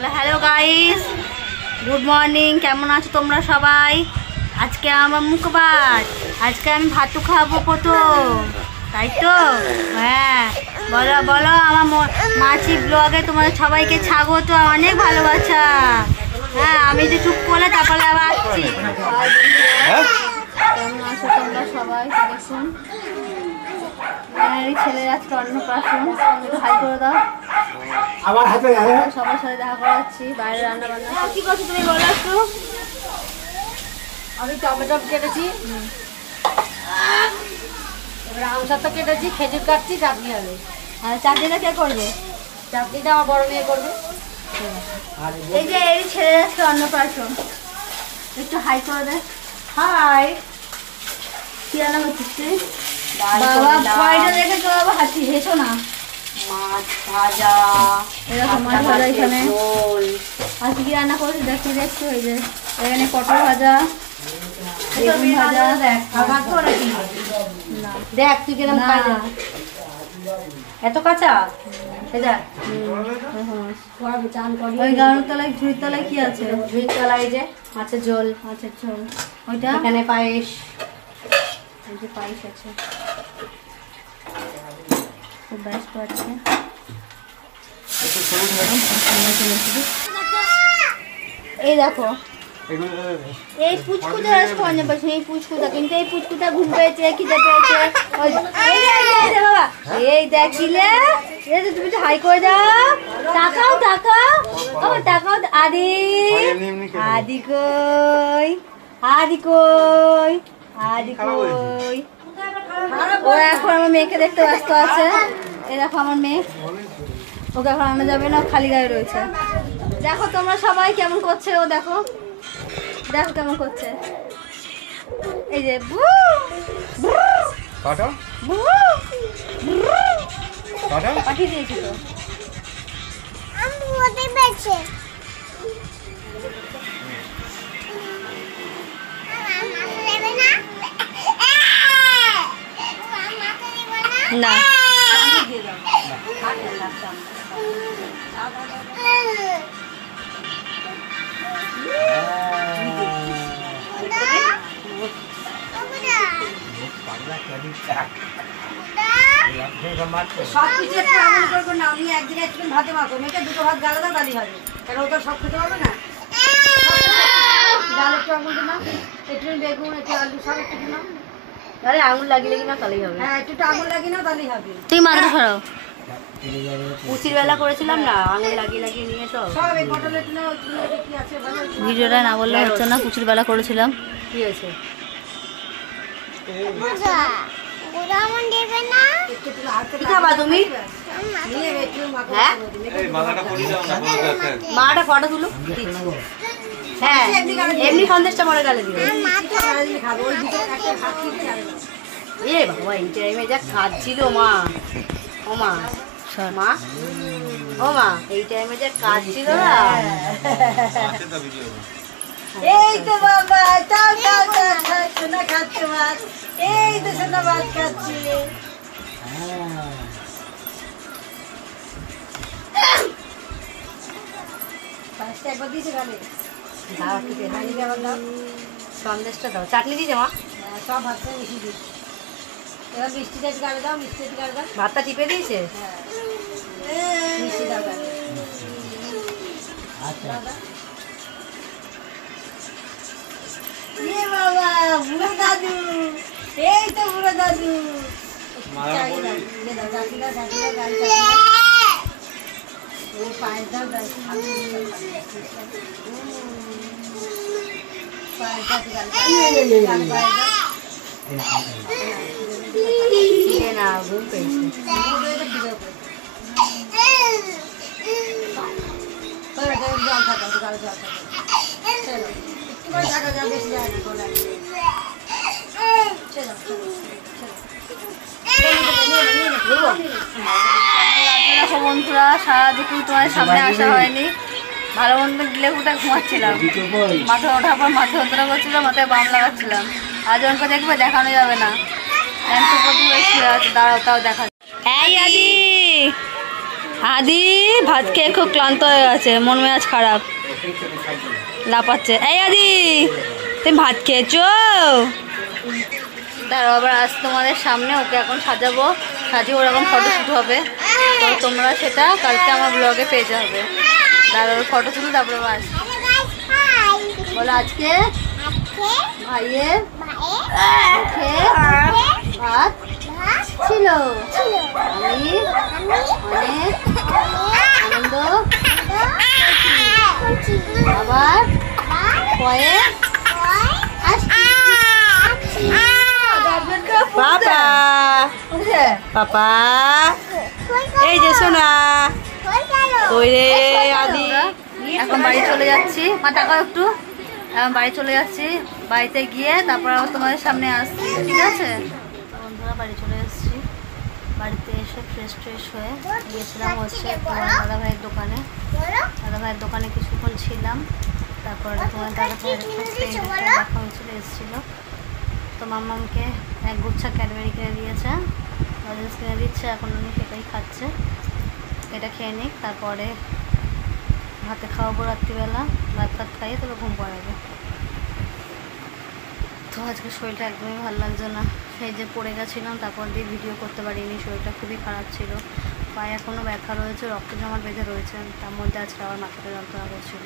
Hello hello guys, good morning. কেমন আছো তোমরা সবাই? আজকে আমার মুখবাস, আজকে আমি ভাতু খাবো প্রথম, তাই তো? হ্যাঁ, বলো বলো। আমার মাছি ব্লগে তোমাদের সবাইকে স্বাগত, অনেক ভালোবাসা। হ্যাঁ, আমি যে চুপ করলে তারপরে আবার আসছি। কেমন আছো তোমরা সবাই? দেখুন এই ছেলের আজকে অন্নপ্রাশন, হাই করে দাও। আমার হাতে সবার সাথে দেখা করাচ্ছি, বাইরে রান্না বান্না। কি করছো তুমি বলো একটু? আমি টমেটো কেটেছি, এবার আমসার তো কেটেছি, খেজুর কাটছি, চাটনি হবে। আর চাটনিটা কে করবে? চাটনিটা আমার বড় মেয়ে করবে। এই যে এই ছেলের আজকে অন্নপ্রাশন, একটু হাই করে দে। হাই, কি রান্না করছিস তুই? বাবা কয়টা দেখে তো বাবা হাসি, হেসো না। মাছ ভাজা, এরকম মাছ ভাজা এখানে। ঝোল। আজকে কি রান্না করছিস দেখি দেখছি। ওই যে এখানে পটল ভাজা, বেগুন ভাজা। না দেখ তুই কেরম না, খাই, এত কাঁচা। এই দেখ, দেখো চান করি। ওই গাড়ির তলায় ঝুড়ির তলায় কি আছে? ঝুড়ির তলায় যে মাছের ঝোল, আচ্ছা চল, ওইটা এখানে পায়েস। এই যে পায়েস আছে, খুব ব্যস্ত আছে। এই দেখো এই পুচকুটা রাজকন্যা পাশে, এই পুচকুটা, কিন্তু এই পুচকুটা ঘুম পেয়েছে, খিদে পেয়েছে। এই বাবা, এই দেখিলে তুমি তো হাই করে দাও। তাকাও তাকাও, আমার তাকাও। আদি আদি কই, আদি কই, আদি কই। ও এখন আমার মেয়েকে দেখতে ব্যস্ত আছে। এই দেখো আমার মেয়ে, ওকে এখন আনা যাবে না, খালি গায়ে রয়েছে। দেখো তোমরা সবাই কেমন করছে, ও দেখো দেখো কেমন করছে। এই যে বু বু পাঠিয়ে দিয়েছি তো। না সব কিছু একটু এমন করবো না, উনি একদিকে একটু ভাতে মাখো, মেয়েকে দুটো ভাত গালে দাও, তাহলেই হবে। কারণ ও তো সব খেতে পারবে না। ডাল একটু আঙুল না, একটু বেগুন, একটু আলু, সব একটু নাও। আরে আঙুল লাগিয়ে না তাহলেই হবে। হ্যাঁ, একটু আঙুল লাগিয়ে নাও, তাহলেই হবে। তুই মাথা সরাও। পুচির বেলা করেছিলাম না, আঙুল লাগিয়ে লাগিয়ে নিয়ে সব। সব এই পটল একটু নাও, কি আছে ভালো। ভিডিওটা না বললে হচ্ছে না, পুচির বেলা করেছিলাম। কি হয়েছে? কি খাবা তুমি? হ্যাঁ, মাটা ফটো তুলো। হ্যাঁ, এমনি সন্দেশটা পরে গেলে দিও। এ বাবা, এই টাইমে যা কাঁদছিল মা। ও মা, মা, ও মা, এই টাইমে যা কাঁদছিল না। এই তো বাবা, চাও চাও চাও, সোনা খাচ্ছে মাছ। এই তো সোনা ভাত খাচ্ছে। পাঁচটা একবার দিয়েছে গালে। দাও একটু পেহানি দেওয়ার দাও, সন্দেশটা দাও, চাটনি দিতে মা। সব ভাতটা মিশি দিই। এবার মিষ্টিটা একটু গালে দাও, মিষ্টি একটু গালে দাও। ভাতটা টিপে দিয়েছে। মিষ্টি দাও গালে। এ বাবা, বুড়ো দাদু, এই তো বুড়ো দাদু। চাই দাও, দিয়ে দাও, চাকি দাও, চাকি দাও, গাল চাকি দাও। এই পায়েস দাও, দাও, পায়েস দাও, গাল পায়েস দাও, গাল পায়েস দাও। খেয়ে না, ঘুম পেয়েছে। জল থাকা, গাল জল থাকা। চলো, একটু করে থাকা যাও, বেশি যায় না, গলা। চলো, চলো, চলো। বন্ধুরা, সারা দুপুর তোমার সামনে আসা হয়নি, ভালো মন্দ গিলে ফুটা ঘুমাচ্ছিলাম। মাথা ওঠার পর মাথা যন্ত্রণা করছিল, মাথায় বাম লাগাচ্ছিলাম। আজ অঙ্ক দেখবে, দেখানো যাবে না। শুয়ে আছে, দাঁড়াও তাও দেখা। এই আদি আদি ভাত খেয়ে খুব ক্লান্ত হয়ে গেছে, মন মেজাজ খারাপ, লাপাচ্ছে। এই আদি, তুমি ভাত খেয়েছো? দাঁড়াও, আবার আজ তোমাদের সামনে ওকে এখন সাজাবো, সাজিয়ে ওরকম ফটোশ্যুট হবে, তো তোমরা সেটা কালকে আমার ব্লগে পেয়ে যাবে। দাঁড়াও, ফটো তুলে তারপরে আস বলো। আজকে ভাইয়ের মুখে ভাত ছিল, আমি অনেক আনন্দ আবার পরে পাপা পাপা এই যে শোনা ওই রে আদি। এখন বাড়ি চলে যাচ্ছি, মা টাকা একটু, এখন বাড়ি চলে যাচ্ছি, বাড়িতে গিয়ে তারপর আবার তোমাদের সামনে আসছি, ঠিক আছে? বন্ধুরা বাড়ি চলে এসেছি, বাড়িতে এসে ফ্রেশ হয়ে গিয়েছিলাম হচ্ছে তোমার দাদা ভাইয়ের দোকানে। দাদা ভাইয়ের দোকানে কিছুক্ষণ ছিলাম, তারপরে তোমার দাদা ভাইয়ের দেখা হয়েছিল, এসেছিলো। তো মাম্মামকে এক গুচ্ছা ক্যাডবেরি কিনে দিয়েছে, লজেন্স কিনে দিচ্ছে, এখন উনি সেটাই খাচ্ছে। এটা খেয়ে নিক, তারপরে ভাতে খাওয়াবো রাত্রিবেলা, ভাত খাইয়ে তবে ঘুম পাড়াবো। তো আজকে শরীরটা একদমই ভালো লাগছে না, সেই যে পড়ে গেছিলাম, তারপর দিয়ে ভিডিও করতে পারিনি, শরীরটা খুবই খারাপ ছিল, পায়ে এখনও ব্যথা রয়েছে, রক্ত জমা বেঁধে রয়েছে, তার মধ্যে আজকে আবার মাথাটা যন্ত্রণা করছিল।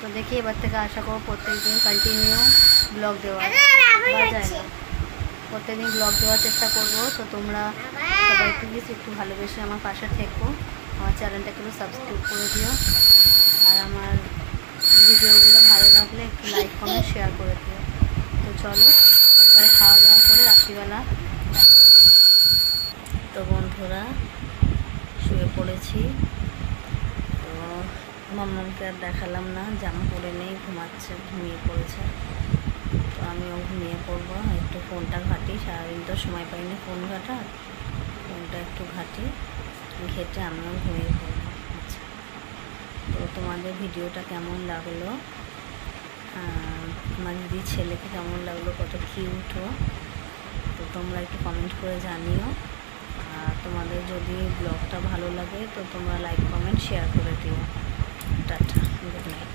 তো দেখি এবার থেকে আশা করবো প্রত্যেকদিন কন্টিনিউ ব্লগ দেওয়া যায় না, প্রত্যেকদিন ব্লগ দেওয়ার চেষ্টা করবো। তো তোমরা সবাই প্লিজ একটু ভালোবেসে আমার পাশে থেকো, আমার চ্যানেলটাকে একটু সাবস্ক্রাইব করে দিও, আর আমার ভিডিওগুলো ভালো লাগলে একটু লাইক কমেন্ট শেয়ার করে দিও। তো চলো একবারে খাওয়া দাওয়া করে রাত্রিবেলা দেখা হচ্ছে। তো বন্ধুরা শুয়ে পড়েছি, তো মাম্মামকে আর দেখালাম না, জামা পরে নেই, ঘুমাচ্ছে, ঘুমিয়ে পড়েছে। তো আমিও ঘুমিয়ে পড়বো, একটু ফোনটা ঘাঁটি, সারাদিন তো সময় পাইনি ফোন ঘাটার, ফোনটা একটু ঘাঁটি, ঘেঁটে আমিও ঘুমিয়ে পড়বো। আচ্ছা, তো তোমাদের ভিডিওটা কেমন লাগলো, আমার দিদির ছেলেকে কেমন লাগলো, কত কিউটও, তো তোমরা একটু কমেন্ট করে জানিও। আর তোমাদের যদি ব্লগটা ভালো লাগে তো তোমরা লাইক কমেন্ট শেয়ার করে দিও। Tata, good night.